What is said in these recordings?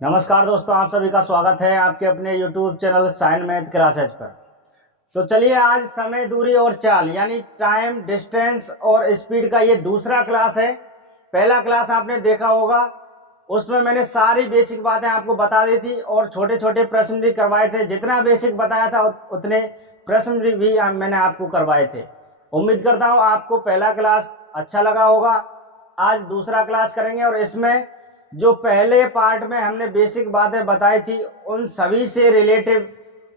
नमस्कार दोस्तों, आप सभी का स्वागत है आपके अपने YouTube channel sine math classes पर। तो चलिए, आज समय, दूरी और चाल यानी टाइम, डिस्टेंस और स्पीड का ये दूसरा क्लास है। पहला क्लास आपने देखा होगा, उसमें मैंने सारी बेसिक बातें आपको बता दी थी और छोटे छोटे प्रश्न भी करवाए थे। जितना बेसिक बताया था उतने प्रश्न भी मैंने आपको करवाए थे। उम्मीद करता हूँ आपको पहला क्लास अच्छा लगा होगा। आज दूसरा क्लास करेंगे और इसमें जो पहले पार्ट में हमने बेसिक बातें बताई थी उन सभी से रिलेटिव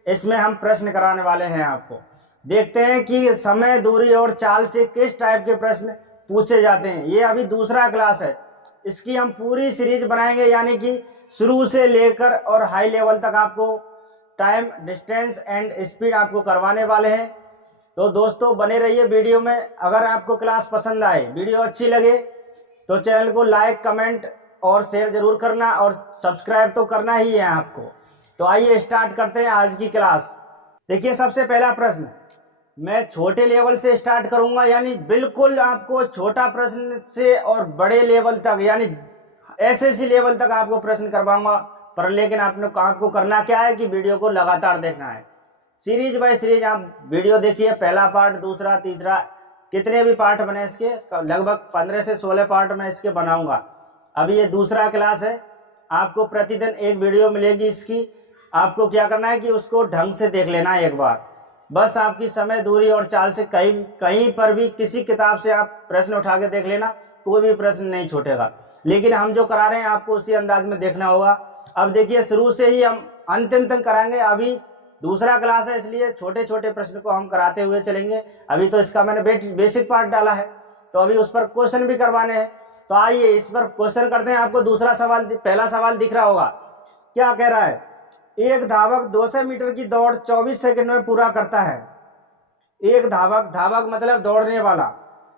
इसमें हम प्रश्न कराने वाले हैं आपको। देखते हैं कि समय, दूरी और चाल से किस टाइप के प्रश्न पूछे जाते हैं। ये अभी दूसरा क्लास है, इसकी हम पूरी सीरीज बनाएंगे, यानी कि शुरू से लेकर और हाई लेवल तक आपको टाइम, डिस्टेंस एंड स्पीड आपको करवाने वाले हैं। तो दोस्तों बने रहिए वीडियो में। अगर आपको क्लास पसंद आए, वीडियो अच्छी लगे तो चैनल को लाइक, कमेंट और शेयर जरूर करना और सब्सक्राइब तो करना ही है आपको। तो आइए स्टार्ट करते हैं आज की क्लास। देखिए, सबसे पहला प्रश्न मैं छोटे लेवल से स्टार्ट करूंगा, यानी बिल्कुल आपको छोटा प्रश्न से और बड़े लेवल तक यानी एसएससी लेवल तक आपको प्रश्न करवाऊंगा। पर लेकिन आपको करना क्या है कि वीडियो को लगातार देखना है। सीरीज बाय सीरीज आप वीडियो देखिए, पहला पार्ट, दूसरा, तीसरा, कितने भी पार्ट बने इसके, लगभग 15 से 16 पार्ट मैं इसके बनाऊंगा। अभी ये दूसरा क्लास है, आपको प्रतिदिन एक वीडियो मिलेगी इसकी। आपको क्या करना है कि उसको ढंग से देख लेना है एक बार। बस आपकी समय, दूरी और चाल से कहीं पर भी किसी किताब से आप प्रश्न उठा के देख लेना, कोई भी प्रश्न नहीं छूटेगा। लेकिन हम जो करा रहे हैं आपको उसी अंदाज में देखना होगा। अब देखिए, शुरू से ही हम अंतिम तक कराएंगे। अभी दूसरा क्लास है, इसलिए छोटे छोटे प्रश्न को हम कराते हुए चलेंगे। अभी तो इसका मैंने बेसिक पार्ट डाला है, तो अभी उस पर क्वेश्चन भी करवाने हैं। तो आइए इस पर क्वेश्चन करते हैं। आपको दूसरा सवाल, पहला सवाल दिख रहा होगा, क्या कह रहा है? एक धावक 200 मीटर की दौड़ 24 सेकंड में पूरा करता है। एक धावक, धावक मतलब दौड़ने वाला,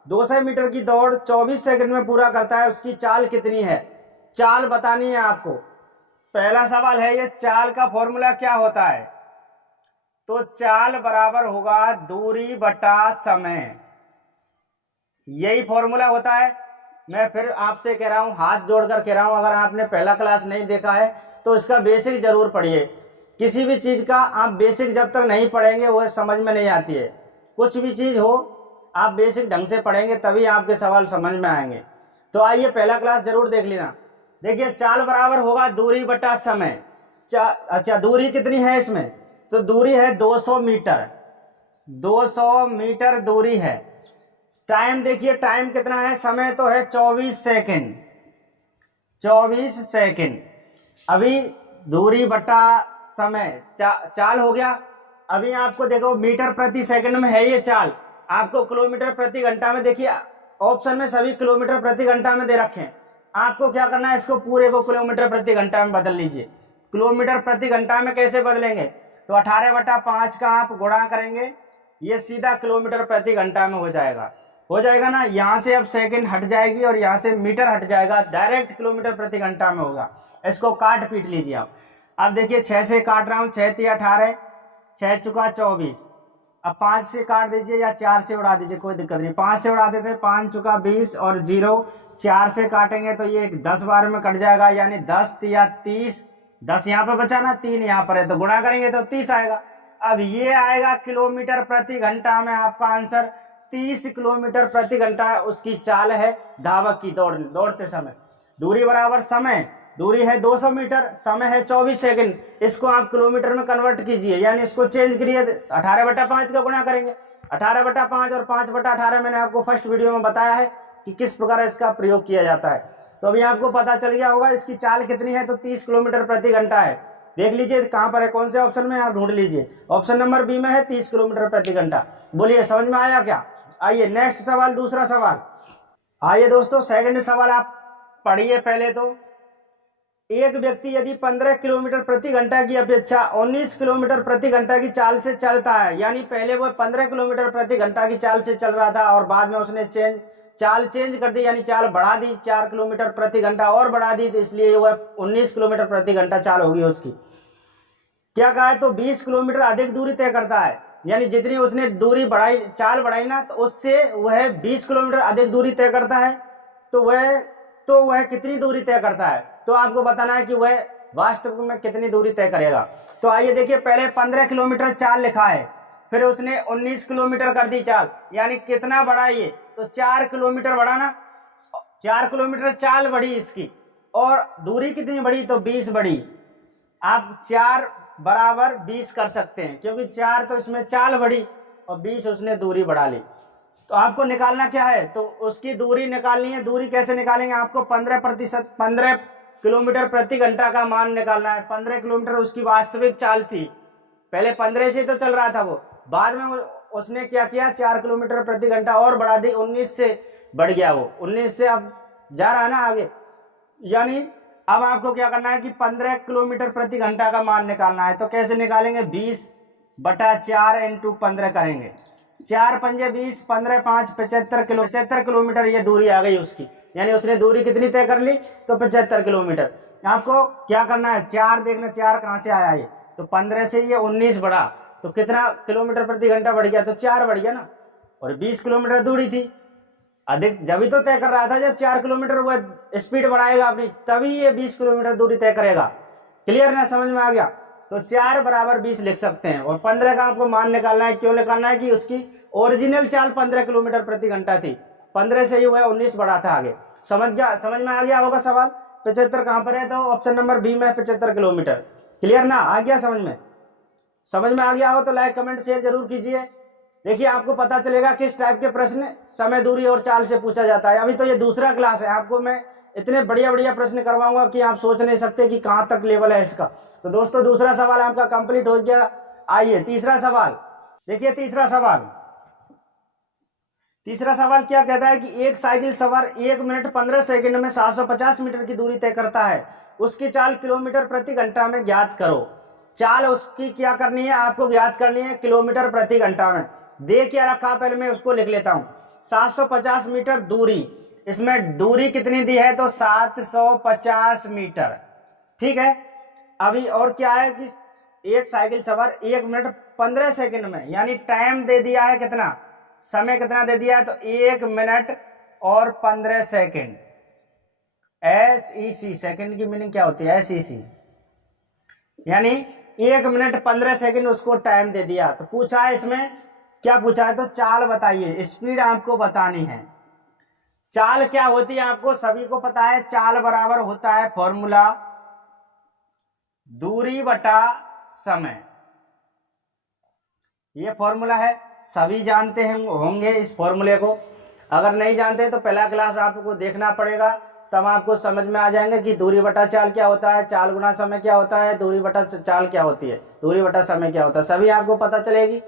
200 मीटर की दौड़ 24 सेकंड में पूरा करता है। उसकी चाल कितनी है? चाल बतानी है आपको। पहला सवाल है ये, चाल का फॉर्मूला क्या होता है? तो चाल बराबर होगा दूरी बटा समय, यही फॉर्मूला होता है। मैं फिर आपसे कह रहा हूं, हाथ जोड़कर कह रहा हूं, अगर आपने पहला क्लास नहीं देखा है तो इसका बेसिक जरूर पढ़िए। किसी भी चीज का आप बेसिक जब तक नहीं पढ़ेंगे वो समझ में नहीं आती है। कुछ भी चीज हो, आप बेसिक ढंग से पढ़ेंगे तभी आपके सवाल समझ में आएंगे। तो आइए पहला क्लास जरूर देख लेना। देखिए, चाल बराबर होगा दूरी बटा समय। अच्छा, दूरी कितनी है इसमें? तो दूरी है 200 मीटर, 200 मीटर दूरी है। टाइम देखिए, टाइम कितना है? समय तो है 24 सेकंड, 24 सेकंड। अभी दूरी बटा समय, चाल हो गया। अभी आपको देखो, मीटर प्रति सेकंड में है ये चाल, आपको किलोमीटर प्रति घंटा में, देखिए ऑप्शन में सभी किलोमीटर प्रति घंटा में दे रखे हैं। आपको क्या करना है, इसको पूरे को किलोमीटर प्रति घंटा में बदल लीजिए। किलोमीटर प्रति घंटा में कैसे बदलेंगे? तो 18/5 का आप गुणा करेंगे, ये सीधा किलोमीटर प्रति घंटा में हो जाएगा ना। यहाँ से अब सेकंड हट जाएगी और यहाँ से मीटर हट जाएगा, डायरेक्ट किलोमीटर प्रति घंटा में होगा। इसको काट पीट लीजिए आप। अब देखिए, 6 से काट रहा हूँ, 6 × 18, 6 चुका 24। अब 5 से काट दीजिए या 4 से उड़ा दीजिए, कोई दिक्कत नहीं। 5 से उड़ा देते, 5 चुका 20 और 0। 4 से काटेंगे तो ये 10 बार में कट जाएगा, यानी 10 या 30। 10 यहाँ पे बचा ना, 3 यहाँ पर है, तो गुणा करेंगे तो 30 आएगा। अब ये आएगा किलोमीटर प्रति घंटा में, आपका आंसर 30 किलोमीटर प्रति घंटा उसकी चाल है धावक की दौड़ते समय। दूरी बराबर समय, दूरी है 200 मीटर, समय है 24 सेकंड। इसको आप किलोमीटर में कन्वर्ट कीजिए, यानी इसको चेंज करिए। 18/5 का गुणा करेंगे। 18/5 और 5/18 मैंने आपको फर्स्ट वीडियो में बताया है कि किस प्रकार इसका प्रयोग किया जाता है। तो अभी आपको पता चल गया होगा इसकी चाल कितनी है। तो 30 किलोमीटर प्रति घंटा है। देख लीजिए कहां पर है, कौन से ऑप्शन में, आप ढूंढ लीजिए। ऑप्शन नंबर बी में है 30 किलोमीटर प्रति घंटा। बोलिए, समझ में आया क्या? आइए नेक्स्ट सवाल, दूसरा सवाल। आइए दोस्तों, सेकंड सवाल आप पढ़िए पहले। तो एक व्यक्ति यदि 15 किलोमीटर प्रति घंटा की अपेक्षा 19 किलोमीटर प्रति घंटा की चाल से चलता है, यानी पहले वो 15 किलोमीटर प्रति घंटा की चाल से चल रहा था और बाद में उसने चाल चेंज कर दी, यानी चाल बढ़ा दी, 4 किलोमीटर प्रति घंटा और बढ़ा दी, तो इसलिए वह 19 किलोमीटर प्रति घंटा चाल होगी उसकी। क्या कहा है? तो 20 किलोमीटर अधिक दूरी तय करता है, यानी जितनी उसने दूरी बढ़ाई, चाल बढ़ाई ना, तो उससे वह 20 किलोमीटर अधिक दूरी तय करता है। तो वह कितनी दूरी तय करता है? तो आपको बताना है कि वह वास्तविक में कितनी दूरी तय करेगा। तो आइए देखिए, पहले 15 किलोमीटर चाल लिखा है, फिर उसने 19 किलोमीटर कर दी चाल, यानी कितना बढ़ा ये, तो 4 किलोमीटर बढ़ा ना, 4 किलोमीटर चाल बढ़ी इसकी, और दूरी कितनी बढ़ी, तो 20 बढ़ी। आप 4 बराबर 20 कर सकते हैं, क्योंकि 4 तो इसमें चाल बढ़ी और 20 उसने दूरी बढ़ा ली। तो आपको निकालना क्या है, तो उसकी दूरी निकालनी है। दूरी कैसे निकालेंगे, आपको 15 किलोमीटर प्रति घंटा का मान निकालना है। 15 किलोमीटर उसकी वास्तविक चाल थी, पहले 15 से तो चल रहा था वो, बाद में उसने क्या किया, 4 किलोमीटर प्रति घंटा और बढ़ा दी, 19 से बढ़ गया वो, 19 से अब जा रहा है ना आगे। यानी अब आपको क्या करना है कि 15 किलोमीटर प्रति घंटा का मान निकालना है। तो कैसे निकालेंगे, 20/4 × 15 करेंगे, 4 पंजे 20, 15 5 75 किलोमीटर ये दूरी आ गई उसकी। यानी उसने दूरी कितनी तय कर ली, तो 75 किलोमीटर। आपको क्या करना है, 4 देखना, 4 कहाँ से आया ये, तो 15 से ये 19 बढ़ा, तो कितना किलोमीटर प्रति घंटा बढ़ गया, तो 4 बढ़ गया ना। और 20 किलोमीटर दूरी थी, अधिक जब ही तो तय कर रहा था, जब 4 किलोमीटर वो स्पीड बढ़ाएगा अपनी, तभी ये 20 किलोमीटर दूरी तय करेगा। क्लियर ना, समझ में आ गया। तो 4 बराबर 20 लिख सकते हैं, और 15 का आपको मान निकालना है। क्यों निकालना है कि उसकी ओरिजिनल चाल 15 किलोमीटर प्रति घंटा थी, 15 से ही वो 19 बढ़ा था आगे। समझ में आ गया होगा सवाल। 75 कहां पर है, तो ऑप्शन नंबर बी में 75 किलोमीटर। क्लियर ना, आ गया समझ में आ गया हो तो लाइक कमेंट शेयर जरूर कीजिए। देखिए आपको पता चलेगा किस टाइप के प्रश्न समय, दूरी और चाल से पूछा जाता है। अभी तो ये दूसरा क्लास है, आपको मैं इतने बढ़िया प्रश्न करवाऊंगा कि आप सोच नहीं सकते कि कहां तक लेवल है इसका। तो दोस्तों दूसरा सवाल आपका कंप्लीट हो गया। आइए तीसरा सवाल देखिए। तीसरा सवाल क्या कहता है कि एक साइकिल सवार 1 मिनट 15 सेकंड में 750 मीटर की दूरी तय करता है, उसकी चाल किलोमीटर प्रति घंटा में ज्ञात करो। चाल उसकी क्या करनी है, आपको ज्ञात करनी है किलोमीटर प्रति घंटा में। दे क्या रखा, पहले मैं उसको लिख लेता हूं। 750 मीटर दूरी, इसमें दूरी कितनी दी है, तो 750 मीटर। ठीक है, अभी और क्या है कि एक साइकिल सवार 1 मिनट 15 सेकंड में, यानी टाइम दे दिया है कितना, समय कितना दे दिया है, तो 1 मिनट और 15 सेकंड। SEC, सेकंड की मीनिंग क्या होती है, SEC, यानी 1 मिनट 15 सेकंड उसको टाइम दे दिया। तो पूछा है इसमें क्या पूछा है, तो चाल बताइए, स्पीड आपको बतानी है। चाल क्या होती है आपको सभी को पता है, चाल बराबर होता है फॉर्मूला दूरी बटा समय। ये फॉर्मूला है, सभी जानते होंगे इस फॉर्मूले को। अगर नहीं जानते तो पहला क्लास आपको देखना पड़ेगा, तब आपको समझ में आ जाएंगे कि दूरी बटा चाल क्या होता है, चाल गुना समय क्या होता है, दूरी बटा चाल क्या होती है, दूरी बटा समय क्या होता है, सभी आपको पता चलेगी।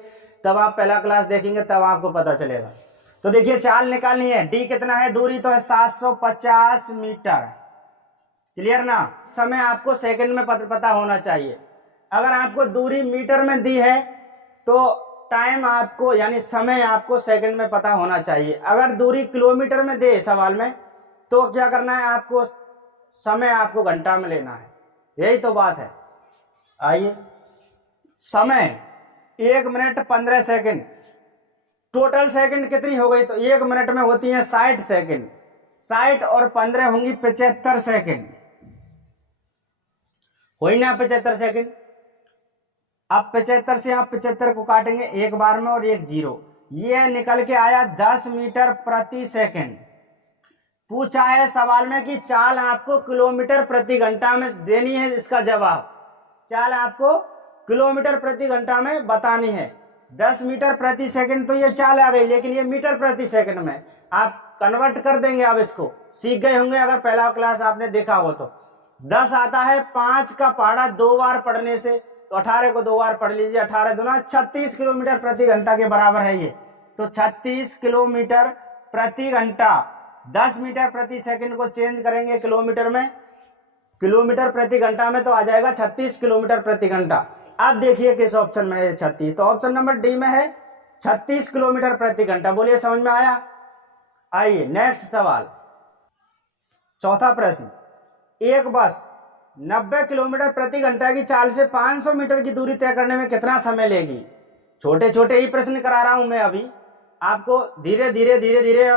तब आप पहला क्लास देखेंगे तब आपको पता चलेगा। तो देखिए चाल निकालनी है, डी कितना है, दूरी तो है 750 मीटर। क्लियर ना, समय आपको सेकंड में पता होना चाहिए। अगर आपको दूरी मीटर में दी है तो टाइम आपको यानी समय आपको सेकंड में पता होना चाहिए। अगर दूरी किलोमीटर में दे सवाल में तो क्या करना है, आपको समय आपको घंटा में लेना है। यही तो बात है। आइए, समय 1 मिनट 15 सेकंड, टोटल सेकंड कितनी हो गई, तो 1 मिनट में होती है 60 सेकंड, 60 और 15 होंगी 75 सेकंड, हुई ना 75 सेकंड। अब 75 से आप 75 को काटेंगे एक बार में और एक जीरो, ये निकल के आया 10 मीटर प्रति सेकंड। पूछा है सवाल में कि चाल आपको किलोमीटर प्रति घंटा में देनी है, इसका जवाब चाल आपको किलोमीटर प्रति घंटा में बतानी है। 10 मीटर प्रति सेकंड तो ये चाल आ गई, लेकिन ये मीटर प्रति सेकंड में आप कन्वर्ट कर देंगे। आप इसको सीख गए होंगे अगर पहला क्लास आपने देखा हो तो। 10 आता है 5 का पहाड़ा 2 बार पढ़ने से, तो 18 को 2 बार पढ़ लीजिए, 18 दूना 36 किलोमीटर प्रति घंटा के बराबर है ये। तो 36 किलोमीटर प्रति घंटा। 10 मीटर प्रति सेकंड को चेंज करेंगे किलोमीटर में, किलोमीटर प्रति घंटा में, तो आ जाएगा 36 किलोमीटर प्रति घंटा। अब देखिए किस ऑप्शन में है 36, तो ऑप्शन नंबर डी में है 36 किलोमीटर प्रति घंटा। बोलिए समझ में आया। आइए नेक्स्ट सवाल, चौथा प्रश्न। एक बस 90 किलोमीटर प्रति घंटा की चाल से 500 मीटर की दूरी तय करने में कितना समय लेगी। छोटे छोटे ही प्रश्न करा रहा हूं मैं, अभी आपको धीरे धीरे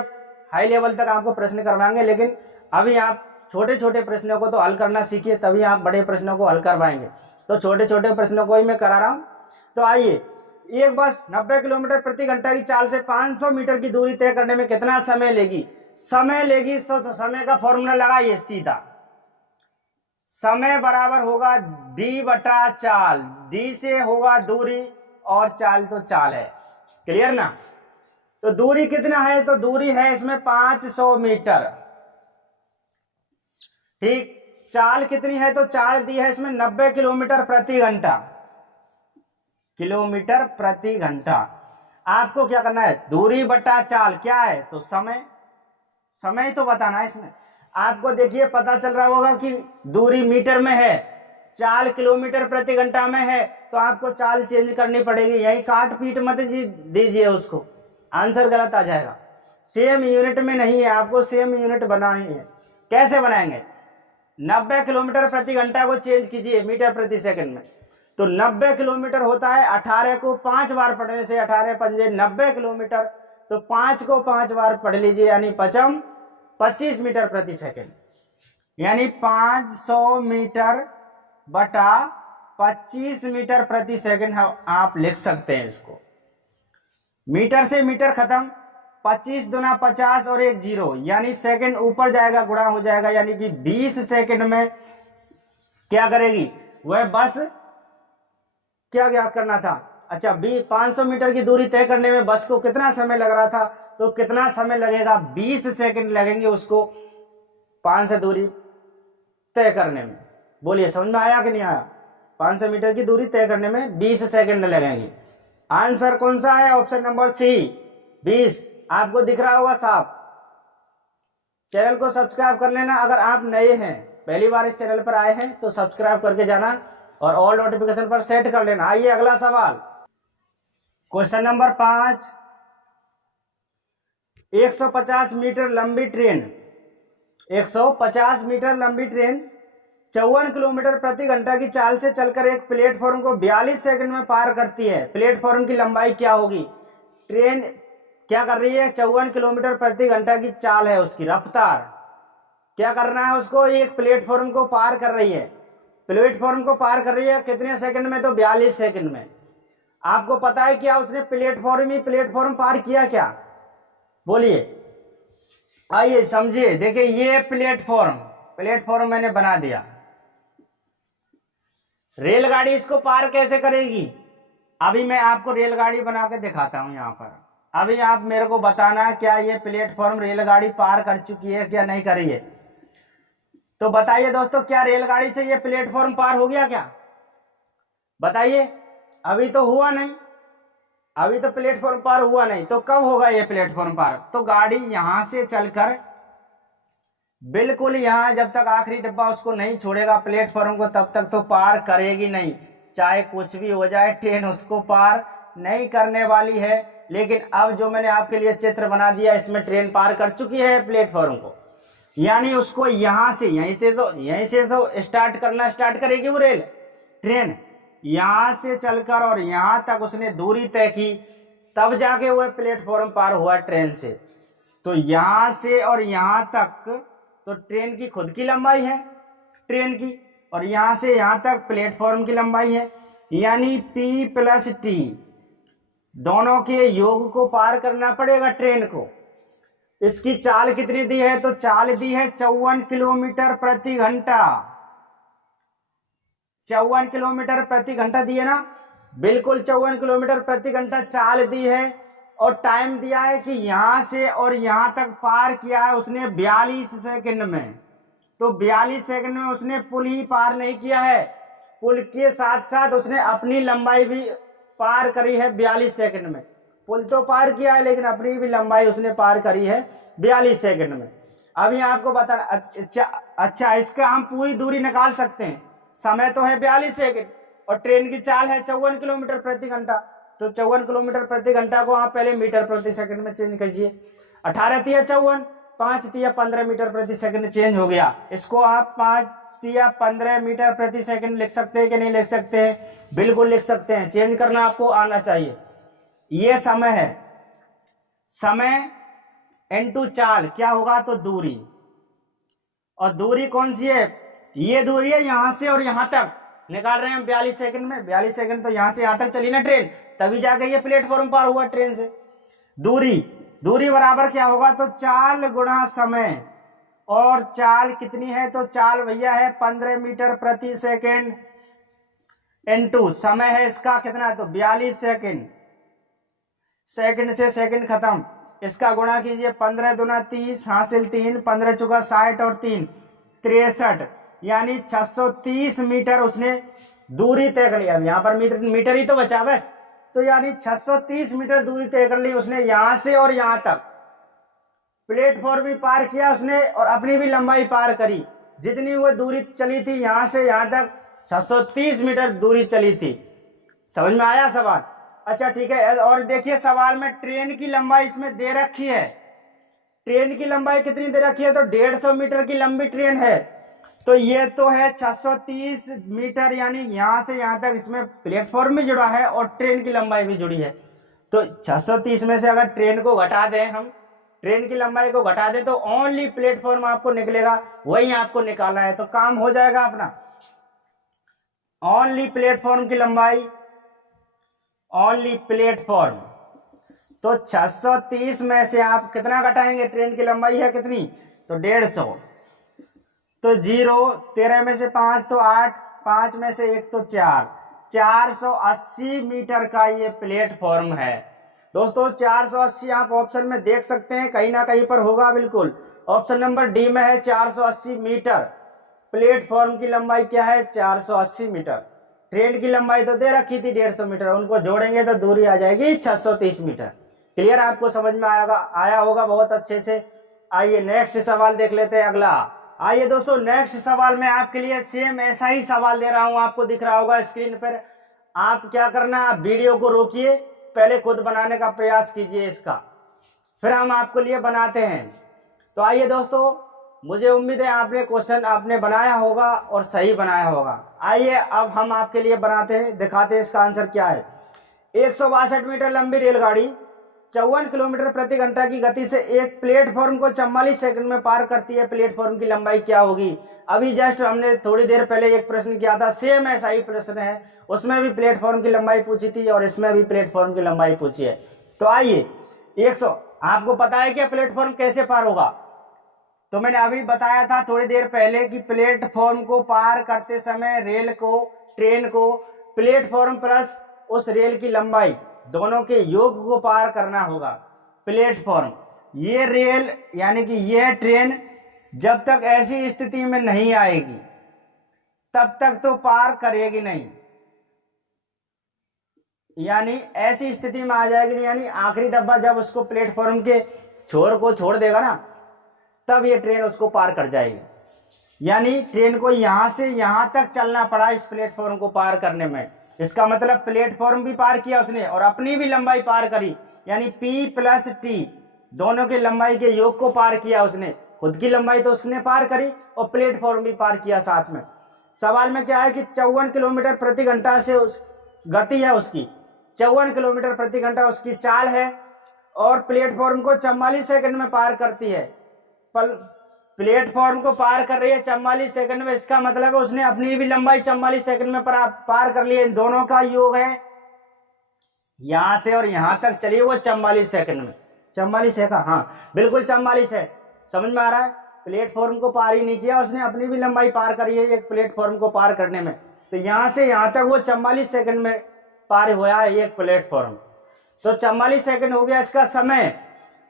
हाई लेवल तक आपको प्रश्न करवाएंगे, लेकिन अभी आप छोटे छोटे प्रश्नों को तो हल करना सीखिए, तभी आप बड़े प्रश्नों को हल कर पाएंगे। तो छोटे छोटे प्रश्नों को ही मैं करा रहा हूँ। तो आइए, एक बस 90 किलोमीटर प्रति घंटा की चाल से 500 मीटर की दूरी तय करने में कितना समय लेगी? समय लेगी तो समय का फॉर्मूला लगाइए सीधा। समय बराबर होगा डी बटा चाल। डी से होगा दूरी और चाल तो चाल है। क्लियर ना? तो दूरी कितना है? तो दूरी है इसमें 500 मीटर। ठीक। चाल कितनी है? तो चाल दी है इसमें 90 किलोमीटर प्रति घंटा। किलोमीटर प्रति घंटा। आपको क्या करना है? दूरी बटा चाल क्या है? तो समय। समय तो बताना है इसमें। आपको देखिए पता चल रहा होगा कि दूरी मीटर में है, चाल किलोमीटर प्रति घंटा में है, तो आपको चाल चेंज करनी पड़ेगी। यही काट पीट मत दीजिए उसको, आंसर गलत आ जाएगा। सेम यूनिट में नहीं है, आपको सेम यूनिट बनानी है। कैसे बनाएंगे? 90 किलोमीटर प्रति घंटा को चेंज कीजिए मीटर प्रति सेकंड में। तो 90 किलोमीटर होता है, 18 को 5 बार पढ़ने से 18 पंजे 90 किलोमीटर, तो 5 को 5 बार पढ़ लीजिए, यानी पचम 25 मीटर प्रति सेकंड, यानी 500 मीटर बटा 25 मीटर प्रति सेकंड आप लिख सकते हैं इसको। मीटर से मीटर खत्म, 25 दुना 50 और एक जीरो, यानी सेकंड ऊपर जाएगा गुणा हो जाएगा, यानी कि 20 सेकंड में क्या करेगी वह बस? क्या याद करना था? अच्छा, 500 मीटर की दूरी तय करने में बस को कितना समय लग रहा था? तो कितना समय लगेगा? 20 सेकंड लगेंगे उसको 5 से दूरी तय करने में। बोलिए समझ में आया कि नहीं आया? 500 मीटर की दूरी तय करने में 20 सेकंड लगेंगे। आंसर कौन सा है? Option number C 20। आपको दिख रहा होगा साफ। चैनल को सब्सक्राइब कर लेना। अगर आप नए हैं, पहली बार इस चैनल पर आए हैं, तो सब्सक्राइब करके जाना और ऑल नोटिफिकेशन पर सेट कर लेना। आइए अगला सवाल, क्वेश्चन नंबर 5। 150 मीटर लंबी ट्रेन 150 मीटर लंबी ट्रेन 54 किलोमीटर प्रति घंटा की चाल से चलकर एक प्लेटफॉर्म को 42 सेकंड में पार करती है। प्लेटफॉर्म की लंबाई क्या होगी? ट्रेन क्या कर रही है? 54 किलोमीटर प्रति घंटा की चाल है उसकी रफ्तार। क्या करना है उसको? एक प्लेटफॉर्म को पार कर रही है। प्लेटफॉर्म को पार कर रही है कितने सेकंड में? तो 42 सेकंड में। आपको पता है क्या उसने प्लेटफॉर्म पार किया क्या? बोलिए। आइए समझिए, देखिए ये प्लेटफॉर्म मैंने बना दिया। रेलगाड़ी इसको पार कैसे करेगी? अभी मैं आपको रेलगाड़ी बना के दिखाता हूं यहां पर। अभी आप मेरे को बताना क्या ये प्लेटफॉर्म रेलगाड़ी पार कर चुकी है क्या नहीं करी है? तो बताइए दोस्तों, क्या रेलगाड़ी से ये प्लेटफॉर्म पार हो गया क्या? बताइए। अभी तो हुआ नहीं, अभी तो प्लेटफॉर्म पार हुआ नहीं। तो कब होगा ये प्लेटफॉर्म पार? तो गाड़ी यहां से चलकर बिल्कुल यहां, जब तक आखिरी डब्बा उसको नहीं छोड़ेगा प्लेटफॉर्म को, तब तक तो पार करेगी नहीं। चाहे कुछ भी हो जाए, ट्रेन उसको पार नहीं करने वाली है। लेकिन अब जो मैंने आपके लिए चित्र बना दिया, इसमें ट्रेन पार कर चुकी है प्लेटफॉर्म को, यानी उसको यहीं से तो स्टार्ट करेगी वो ट्रेन। यहां से चलकर और यहां तक उसने दूरी तय की, तब जाके वह प्लेटफॉर्म पार हुआ ट्रेन से। तो यहां से और यहां तक तो ट्रेन की खुद की लंबाई है ट्रेन की, और यहां से यहां तक प्लेटफॉर्म की लंबाई है, यानी P प्लस T दोनों के योग को पार करना पड़ेगा ट्रेन को। इसकी चाल कितनी दी है? तो चाल दी है 54 किलोमीटर प्रति घंटा। 54 किलोमीटर प्रति घंटा दी है ना, बिल्कुल 54 किलोमीटर प्रति घंटा चाल दी है। और टाइम दिया है कि यहां से और यहां तक पार किया है उसने 42 सेकंड में। तो 42 सेकंड में उसने पुल ही पार नहीं किया है, पुल के साथ साथ उसने अपनी लंबाई भी पार करी है 42 सेकंड में। पुल तो पार किया है, लेकिन अपनी भी लंबाई उसने पार करी है 42 सेकंड में। अभी आपको बता, अच्छा इसका हम पूरी दूरी निकाल सकते हैं। समय तो है 42 सेकंड और ट्रेन की चाल है 54 किलोमीटर प्रति घंटा। तो 54 किलोमीटर प्रति घंटा को आप पहले मीटर प्रति सेकंड में चेंज कीजिए। 18 तिया 54, 5 तिया 15 मीटर प्रति सेकंड चेंज हो गया। इसको आप 5 तिया 15 मीटर प्रति सेकंड लिख सकते हैं कि नहीं लिख सकते हैं? बिल्कुल लिख सकते हैं। चेंज करना आपको आना चाहिए। ये समय है, समय इनटू चाल क्या होगा? तो दूरी। और दूरी कौन सी है, ये दूरी है यहाँ से और यहाँ तक निकाल रहे हैं हम 42 सेकंड में। 42 सेकंड तो यहाँ से यहाँ तक चली ना ट्रेन, तभी जाके ये प्लेटफॉर्म पार हुआ ट्रेन से। दूरी बराबर क्या होगा, तो चाल गुणा समय, और चाल कितनी है, तो चाल भैया है 15 मीटर प्रति सेकेंड, इनटू समय है इसका कितना, तो 42 सेकंड। सेकंड से सेकंड खत्म, इसका गुणा कीजिए, 15 दूना 30 हासिल 3, 15 चुका 60 और 3 63, यानी 630 मीटर उसने दूरी तय कर लिया। अब यहाँ पर मीटर ही तो बचा बस, तो यानी 630 मीटर दूरी तय कर ली उसने यहां से और यहां तक। प्लेटफॉर्म भी पार किया उसने और अपनी भी लंबाई पार करी, जितनी वो दूरी चली थी यहां से यहां तक 630 मीटर दूरी चली थी। समझ में आया सवाल? अच्छा ठीक है। और देखिए सवाल में ट्रेन की लंबाई इसमें दे रखी है, ट्रेन की लंबाई कितनी दे रखी है, तो 150 मीटर की लंबी ट्रेन है, तो ये तो है 630 मीटर, यानी यहां से यहां तक इसमें प्लेटफॉर्म भी जुड़ा है और ट्रेन की लंबाई भी जुड़ी है। तो 630 में से अगर ट्रेन को घटा दें, हम ट्रेन की लंबाई को घटा दें, तो ओनली प्लेटफॉर्म आपको निकलेगा, वही आपको निकालना है, तो काम हो जाएगा अपना। ओनली प्लेटफॉर्म की लंबाई, ओनली प्लेटफॉर्म, तो 630 में से आप कितना घटाएंगे, ट्रेन की लंबाई है कितनी, तो 150, तो 0, 13 में से 5 तो 8, 5 में से 1 तो 4, 480 मीटर का ये प्लेटफॉर्म है। दोस्तों 480 आप ऑप्शन में देख सकते हैं, कहीं ना कहीं पर होगा बिल्कुल। ऑप्शन नंबर डी में है 480 मीटर। प्लेटफॉर्म की लंबाई क्या है, 480 मीटर। ट्रेन की लंबाई तो दे रखी थी 150 मीटर, उनको जोड़ेंगे तो दूरी आ जाएगी 630 मीटर। क्लियर, आपको समझ में आया होगा बहुत अच्छे से। आइए नेक्स्ट सवाल देख लेते हैं अगला। आइए दोस्तों नेक्स्ट सवाल में आपके लिए सेम ऐसा ही सवाल दे रहा हूं, आपको दिख रहा होगा स्क्रीन पर। आप क्या करना, आप वीडियो को रोकिए, पहले खुद बनाने का प्रयास कीजिए इसका, फिर हम आपके लिए बनाते हैं। तो आइए दोस्तो62, मुझे उम्मीद है आपने क्वेश्चन आपने बनाया होगा और सही बनाया होगा। आइए अब हम आपके लिए बनाते हैं, दिखाते हैं इसका आंसर क्या है। 162 मीटर लंबी रेलगाड़ी 54 किलोमीटर प्रति घंटा की गति से एक प्लेटफॉर्म को 44 सेकंड में पार करती है। प्लेटफॉर्म की लंबाई क्या होगी? अभी जस्ट हमने थोड़ी देर पहले एक प्रश्न किया था, सेम ऐसा ही प्रश्न है, उसमें भी प्लेटफॉर्म की लंबाई पूछी थी और इसमें भी प्लेटफॉर्म की लंबाई पूछी है। तो आइए 100, आपको पता है कि प्लेटफॉर्म कैसे पार होगा, तो मैंने अभी बताया था थोड़ी देर पहले कि प्लेटफॉर्म को पार करते समय रेल को, ट्रेन को प्लेटफॉर्म प्लस उस रेल की लंबाई दोनों के योग को पार करना होगा। प्लेटफॉर्म, ये रेल यानी कि यह ट्रेन जब तक ऐसी स्थिति में नहीं आएगी तब तक तो पार करेगी नहीं, यानी ऐसी स्थिति में आ जाएगी नहीं, यानी आखिरी डब्बा जब उसको प्लेटफॉर्म के छोर को छोड़ देगा ना, तब ये ट्रेन उसको पार कर जाएगी। यानी ट्रेन को यहां से यहां तक चलना पड़ा इस प्लेटफॉर्म को पार करने में। इसका मतलब प्लेटफॉर्म भी पार किया उसने और अपनी भी लंबाई पार करी, यानी P प्लस T दोनों की लंबाई के योग को पार किया उसने। खुद की लंबाई तो उसने पार करी और प्लेटफॉर्म भी पार किया साथ में। सवाल में क्या है कि 54 किलोमीटर प्रति घंटा से गति है उसकी, 54 किलोमीटर प्रति घंटा उसकी चाल है और प्लेटफॉर्म को 44 सेकंड में पार करती है। प्लेटफॉर्म को पार कर रही है 44 सेकंड में, इसका मतलब है उसने अपनी भी लंबाई 44 सेकंड में पार कर ली है। इन दोनों का योग है यहां से और यहां तक चलिए वो 44 सेकंड में। 44 है का, हाँ बिल्कुल 44 है। समझ में आ रहा है? प्लेटफॉर्म को पार ही नहीं किया उसने, अपनी भी लंबाई पार करी है एक प्लेटफॉर्म को पार करने में। तो यहां से यहां तक वो 44 सेकंड में पार हुआ है एक प्लेटफॉर्म। तो 44 सेकंड हो गया इसका समय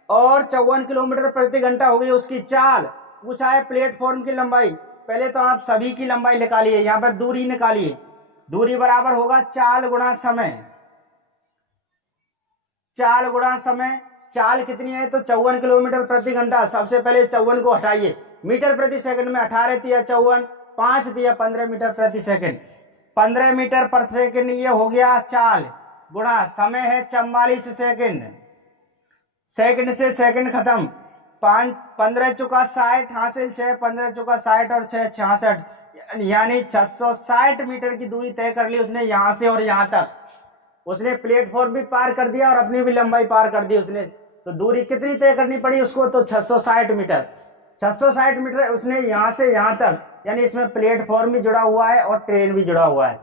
और 54 किलोमीटर प्रति घंटा हो गई उसकी चाल। पूछा है प्लेटफॉर्म की लंबाई, पहले तो आप सभी की लंबाई निकालिए, यहां पर दूरी निकालिए। दूरी बराबर होगा चाल गुणा समय, चाल गुणा समय। चाल कितनी है? तो 54 किलोमीटर प्रति घंटा। सबसे पहले 54 को हटाइए, मीटर प्रति सेकंड में 18 दिया 54, 5 दिया 15 मीटर प्रति सेकंड, 15 मीटर प्रति सेकंड ये हो गया चाल, गुणा समय है 44 सेकंड। सेकंड से सेकंड खत्म, 15 चुका 60 हासिल 6, 15 चुका 60 और 6 66, यानी 660 मीटर की दूरी तय कर ली उसने यहां से और यहां तक। उसने प्लेटफॉर्म भी पार कर दिया और अपनी भी लंबाई पार कर दी उसने। तो दूरी कितनी तय करनी पड़ी उसको? तो 660 मीटर। 660 मीटर उसने यहाँ से यहाँ तक, यानी इसमें प्लेटफॉर्म भी जुड़ा हुआ है और ट्रेन भी जुड़ा हुआ है।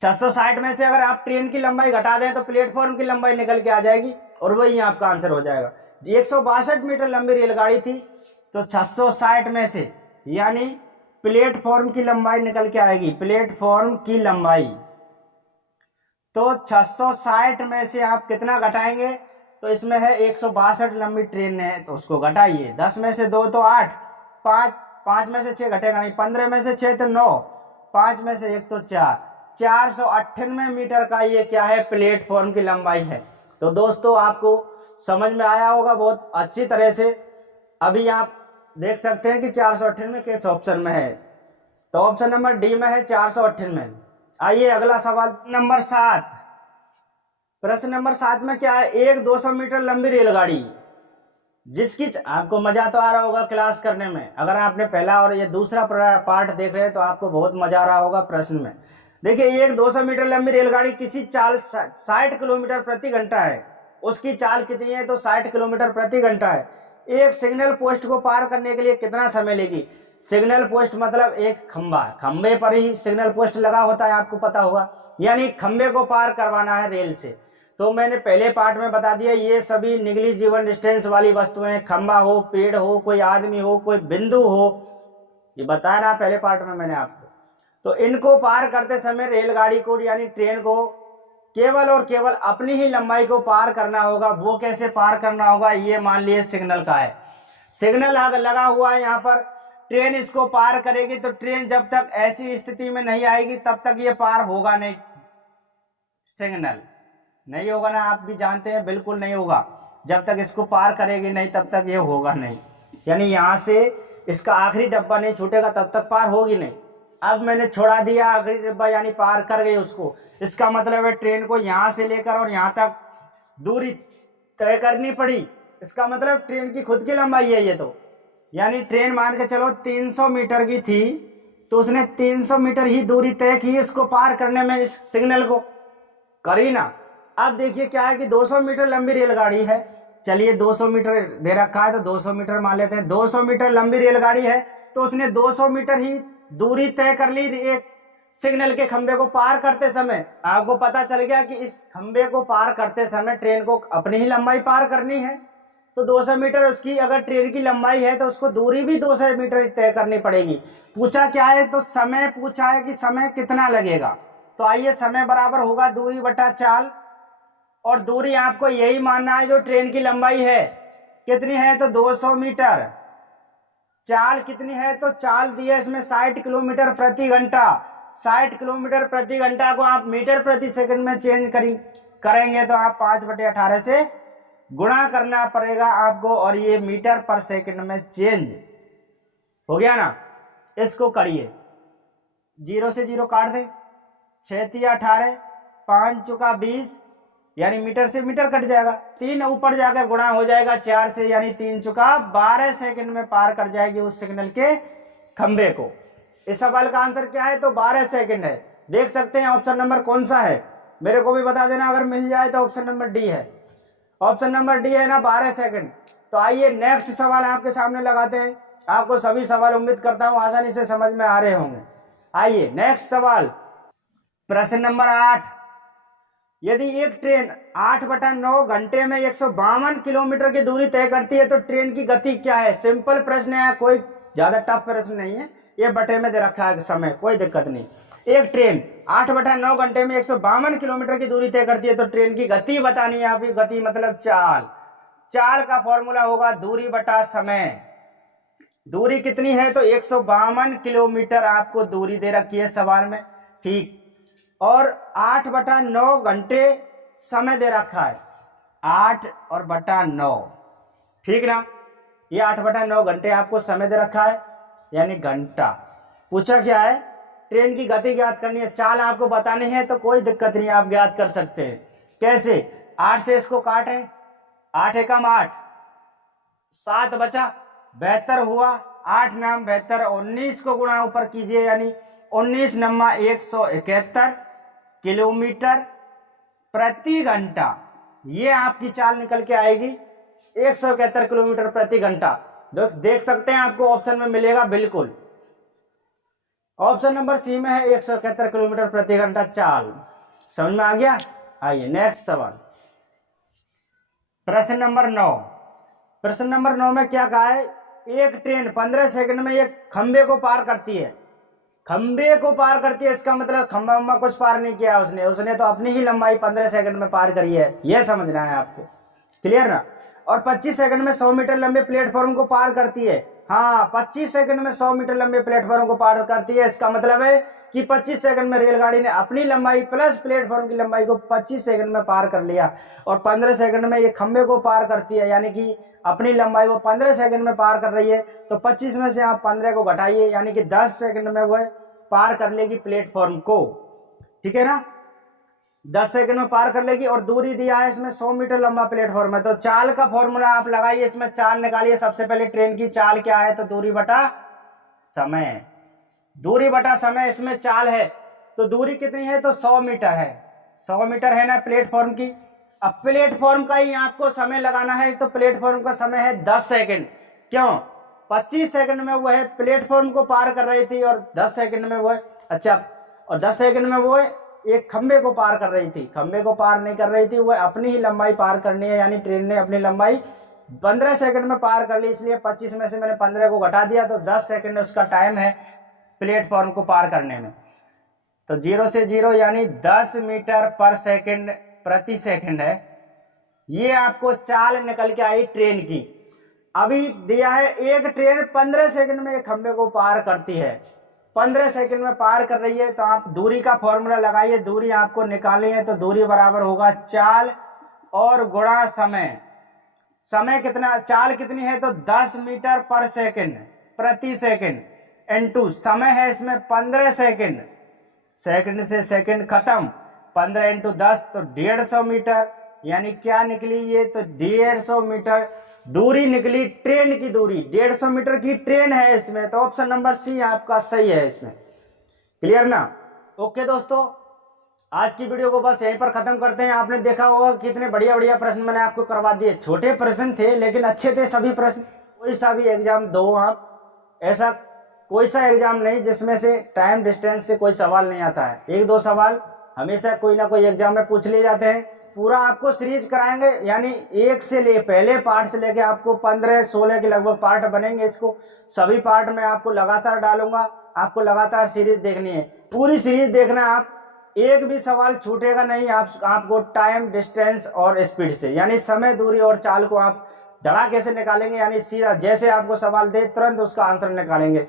660 में से अगर आप ट्रेन की लंबाई घटा दें तो प्लेटफॉर्म की लंबाई निकल के आ जाएगी और वही आपका आंसर हो जाएगा। 162 मीटर लंबी रेलगाड़ी थी, तो 660 में से यानी प्लेटफॉर्म की लंबाई निकल के आएगी, प्लेटफॉर्म की लंबाई। तो 660 में से आप कितना घटाएंगे, तो इसमें है 162 लंबी ट्रेन है तो उसको घटाइए। 10 में से 2 तो 8, 5 में से 6 घटेगा नहीं, 15 में से 6 तो 9, 5 में से 1 तो 4, 498 मीटर का ये क्या है, प्लेटफॉर्म की लंबाई है। तो दोस्तों आपको समझ में आया होगा बहुत अच्छी तरह से। अभी आप देख सकते हैं कि 498 किस ऑप्शन में है, तो ऑप्शन नंबर डी में है 498। आइए अगला सवाल नंबर 7। प्रश्न नंबर 7 में क्या है, एक 200 मीटर लंबी रेलगाड़ी जिसकी, आपको मजा तो आ रहा होगा क्लास करने में। अगर आपने पहला और ये दूसरा पार्ट देख रहे हैं तो आपको बहुत मजा आ रहा होगा प्रश्न में। देखिए, एक 200 मीटर लंबी रेलगाड़ी किसी चाल 60 किलोमीटर प्रति घंटा है। उसकी चाल कितनी है, तो 60 किलोमीटर प्रति घंटा है। एक सिग्नल पोस्ट को पार करने के लिए कितना समय लेगी। सिग्नल पोस्ट मतलब एक खंबा, खंबे पर ही सिग्नल पोस्ट लगा होता है, आपको पता होगा, यानी खंबे को पार करवाना है रेल से। तो मैंने पहले पार्ट में बता दिया, ये सभी निगली जीवन डिस्टेंस वाली वस्तुएं, खंबा हो, पेड़ हो, कोई आदमी हो, कोई बिंदु हो, ये बताया ना पहले पार्ट में मैंने आपको। तो इनको पार करते समय रेलगाड़ी को यानी ट्रेन को केवल और केवल अपनी ही लंबाई को पार करना होगा। वो कैसे पार करना होगा, ये मान लिए सिग्नल का है, सिग्नल लगा हुआ है यहाँ पर, ट्रेन इसको पार करेगी। तो ट्रेन जब तक ऐसी स्थिति में नहीं आएगी तब तक ये पार होगा नहीं, सिग्नल नहीं होगा ना, आप भी जानते हैं, बिल्कुल नहीं होगा। जब तक इसको पार करेगी नहीं तब तक ये होगा नहीं, यानी यहाँ से इसका आखिरी डब्बा नहीं छूटेगा तब तक पार होगी नहीं। अब मैंने छोड़ा दिया आखिरी डब्बा, यानी पार कर गई उसको, इसका मतलब है ट्रेन को यहाँ से लेकर और यहाँ तक दूरी तय करनी पड़ी। इसका मतलब ट्रेन की खुद की लंबाई है ये, तो यानी ट्रेन मान के चलो 300 मीटर की थी, तो उसने 300 मीटर ही दूरी तय की इसको पार करने में, इस सिग्नल को करी ना। अब देखिए क्या है कि 200 मीटर लंबी रेलगाड़ी है, चलिए 200 मीटर दे रखा है तो 200 मीटर मान लेते हैं। 200 मीटर लंबी रेलगाड़ी है तो उसने 200 मीटर ही दूरी तय कर ली एक सिग्नल के खंबे को पार करते समय। आपको पता चल गया कि इस खंबे को पार करते समय ट्रेन को अपनी ही लंबाई पार करनी है, तो 200 मीटर उसकी अगर ट्रेन की लंबाई है तो उसको दूरी भी 200 मीटर तय करनी पड़ेगी। पूछा क्या है, तो समय पूछा है कि समय कितना लगेगा। तो आइए, समय बराबर होगा दूरी बटा चाल, और दूरी आपको यही मानना है जो ट्रेन की लंबाई है कितनी है, तो 200 मीटर। चाल कितनी है, तो चाल दी है इसमें 60 किलोमीटर प्रति घंटा। 60 किलोमीटर प्रति घंटा को आप मीटर प्रति सेकंड में चेंज करेंगे तो आप 5/18 से गुणा करना पड़ेगा आपको, और ये मीटर पर सेकंड में चेंज हो गया ना। इसको करिए, 0 से 0 काट दे, 6 18, 5 चुका 20, यानी मीटर से मीटर कट जाएगा, 3 ऊपर जाकर गुणा हो जाएगा 4 से, यानी 3 चुका 12 सेकंड में पार कर जाएगी उस सिग्नल के खंबे को। इस सवाल का आंसर क्या है, तो 12 सेकंड है। देख सकते हैं ऑप्शन नंबर कौन सा है, मेरे को भी बता देना अगर मिल जाए तो। ऑप्शन नंबर डी है, ऑप्शन नंबर डी है ना, 12 सेकंड। तो आइए नेक्स्ट सवाल आपके सामने लगाते हैं। आपको सभी सवाल उम्मीद करता हूं आसानी से समझ में आ रहे होंगे। आइए नेक्स्ट सवाल, प्रश्न नंबर 8। यदि एक ट्रेन 8/9 घंटे में 152 किलोमीटर की दूरी तय करती है तो ट्रेन की गति क्या है। सिंपल प्रश्न है, कोई ज्यादा टफ प्रश्न नहीं है, ये बटे में दे रखा है समय, कोई दिक्कत नहीं। एक ट्रेन 8/9 घंटे में 152 किलोमीटर की दूरी तय करती है तो ट्रेन की गति बतानी है आपकी। गति मतलब चाल, चाल का फॉर्मूला होगा दूरी बटा समय। दूरी कितनी है, तो 152 किलोमीटर आपको दूरी दे रखी है सवाल में, ठीक। और 8/9 घंटे समय दे रखा है, 8 और बटा 9, ठीक ना। ये 8/9 घंटे आपको समय दे रखा है, यानी घंटा। पूछा क्या है, ट्रेन की गति ज्ञात करनी है, चाल आपको बतानी है, तो कोई दिक्कत नहीं, आप ज्ञात कर सकते हैं। कैसे, 8 से इसको काटें, 8 एकम 8, 7 बचा, 72 हुआ, 8 नाम 72, 19 को गुणा ऊपर कीजिए, यानी 19 नम्मा 171 किलोमीटर प्रति घंटा। ये आपकी चाल निकल के आएगी 171 किलोमीटर प्रति घंटा। देख सकते हैं, आपको ऑप्शन में मिलेगा बिल्कुल। ऑप्शन नंबर सी में है 171 किलोमीटर प्रति घंटा चाल। समझ में आ गया। आइए नेक्स्ट सवाल, प्रश्न नंबर 9। प्रश्न नंबर 9 में क्या कहा है, एक ट्रेन 15 सेकंड में एक खंबे को पार करती है। खंबे को पार करती है, इसका मतलब खंबा उम्बा कुछ पार नहीं किया उसने तो अपनी ही लंबाई 15 सेकंड में पार करी है, यह समझना है आपको। क्लियर ना। और 25 सेकंड में 100 मीटर लंबे प्लेटफॉर्म को पार करती है। हाँ, 25 सेकंड में 100 मीटर लंबे प्लेटफॉर्म को पार करती है। इसका मतलब है कि 25 सेकंड में रेलगाड़ी ने अपनी लंबाई प्लस प्लेटफॉर्म की लंबाई को 25 सेकंड में पार कर लिया। और 15 सेकंड में ये खंबे को पार करती है, यानी कि अपनी लंबाई वो 15 सेकंड में पार कर रही है। तो 25 में से आप 15 को घटाइए, यानी कि 10 सेकंड में वह पार कर लेगी प्लेटफॉर्म को। ठीक है ना, 10 सेकंड में पार कर लेगी। और दूरी दिया है इसमें 100 मीटर लंबा प्लेटफॉर्म है, तो चाल का फॉर्मूला आप लगाइए, इसमें चाल निकालिए। सबसे पहले ट्रेन की चाल क्या है, तो दूरी बटा समय। दूरी बटा समय इसमें चाल है, तो दूरी कितनी है, तो 100 मीटर है। 100 मीटर है ना प्लेटफॉर्म की। अब प्लेटफॉर्म का ही आपको समय लगाना है, तो प्लेटफॉर्म का समय है 10 सेकंड। क्यों, 25 सेकंड में वो है प्लेटफॉर्म को पार कर रही थी, और 10 सेकंड में वो है, अच्छा, और 10 सेकंड में वो है एक खंबे को पार कर रही थी। खंबे को पार नहीं कर रही थी, वो अपनी ही लंबाई पार करनी है, यानी ट्रेन ने अपनी लंबाई 15 सेकंड में पार कर ली, इसलिए 25 में से मैंने 15 को घटा दिया, तो 10 सेकंड उसका टाइम है प्लेटफॉर्म को पार करने में। तो 0 से 0 यानी 10 मीटर पर सेकंड प्रति सेकंड है। ये आपको चाल निकल के आई ट्रेन की। अभी दिया है एक ट्रेन 15 सेकंड में एक खंबे को पार करती है, 15 सेकंड में पार कर रही है, तो आप दूरी का फॉर्मूला लगाइए। दूरी आपको निकाली है, तो दूरी बराबर होगा चाल और गुणा समय। समय कितना, चाल कितनी है, तो 10 मीटर पर सेकंड प्रति सेकंड इनटू समय है इसमें 15 सेकंड। सेकंड से सेकंड खत्म, 15 इंटू 10 तो 150 मीटर, यानी क्या निकली ये, तो 150 मीटर दूरी निकली ट्रेन की दूरी। 150 मीटर की ट्रेन है इसमें, तो ऑप्शन नंबर सी आपका सही है इसमें। क्लियर ना। ओके दोस्तों, आज की वीडियो को बस यहीं पर खत्म करते हैं। आपने देखा होगा कितने बढ़िया बढ़िया प्रश्न मैंने आपको करवा दिए। छोटे प्रश्न थे लेकिन अच्छे थे सभी प्रश्न। कोई सा भी एग्जाम दो आप, ऐसा कोई सा एग्जाम नहीं जिसमें से टाइम डिस्टेंस से कोई सवाल नहीं आता है। एक दो सवाल हमेशा कोई ना कोई एग्जाम में पूछ लिए जाते हैं। पूरा आपको सीरीज कराएंगे, यानी एक से ले पहले पार्ट से लेके आपको 15-16 के लगभग पार्ट बनेंगे। इसको सभी पार्ट में आपको लगातार डालूंगा, आपको लगातार सीरीज देखनी है, पूरी सीरीज देखना। आप एक भी सवाल छूटेगा नहीं। आपको टाइम डिस्टेंस और स्पीड से, यानी समय दूरी और चाल को आप धड़ाके से निकालेंगे, यानी सीधा जैसे आपको सवाल दे तुरंत उसका आंसर निकालेंगे।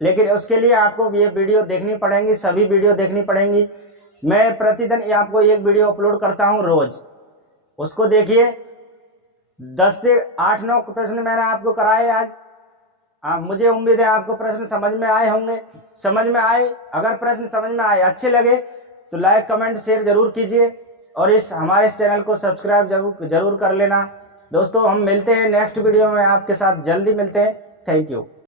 लेकिन उसके लिए आपको ये वीडियो देखनी पड़ेगी, सभी वीडियो देखनी पड़ेंगी। मैं प्रतिदिन आपको एक वीडियो अपलोड करता हूं रोज, उसको देखिए। 10 से 8-9 प्रश्न मैंने आपको कराए आज। मुझे उम्मीद है आपको प्रश्न समझ में आए होंगे। समझ में आए, अगर प्रश्न समझ में आए, अच्छे लगे तो लाइक कमेंट शेयर जरूर कीजिए, और हमारे इस चैनल को सब्सक्राइब जरूर कर लेना। दोस्तों हम मिलते हैं नेक्स्ट वीडियो में, आपके साथ जल्दी मिलते हैं। Thank you.